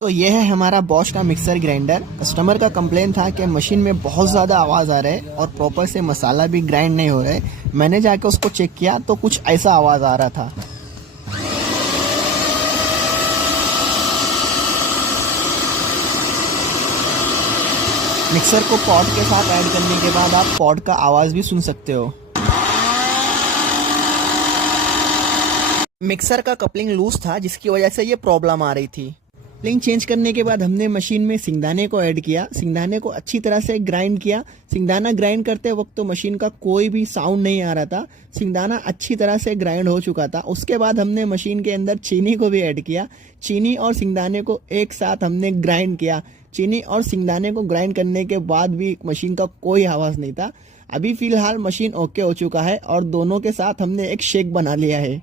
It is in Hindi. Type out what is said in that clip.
तो ये है हमारा बॉश का मिक्सर ग्राइंडर। कस्टमर का कंप्लेन था कि मशीन में बहुत ज़्यादा आवाज़ आ रहा है और प्रॉपर से मसाला भी ग्राइंड नहीं हो रहा है। मैंने जाके उसको चेक किया तो कुछ ऐसा आवाज़ आ रहा था। मिक्सर को पॉड के साथ ऐड करने के बाद आप पॉड का आवाज़ भी सुन सकते हो। मिक्सर का कपलिंग लूज था जिसकी वजह से ये प्रॉब्लम आ रही थी। कपलिंग चेंज करने के बाद हमने मशीन में सिंगदाने को ऐड किया। सिंगदाने को अच्छी तरह से ग्राइंड किया। सिंगदाना ग्राइंड करते वक्त तो मशीन का कोई भी साउंड नहीं आ रहा था। सिंगदाना अच्छी तरह से ग्राइंड हो चुका था। उसके बाद हमने मशीन के अंदर चीनी को भी ऐड किया। चीनी और सिंगदाने को एक साथ हमने ग्राइंड किया। चीनी और सिंगदाने को ग्राइंड करने के बाद भी मशीन का कोई आवाज़ नहीं था। अभी फ़िलहाल मशीन ओके हो चुका है और दोनों के साथ हमने एक शेक बना लिया है।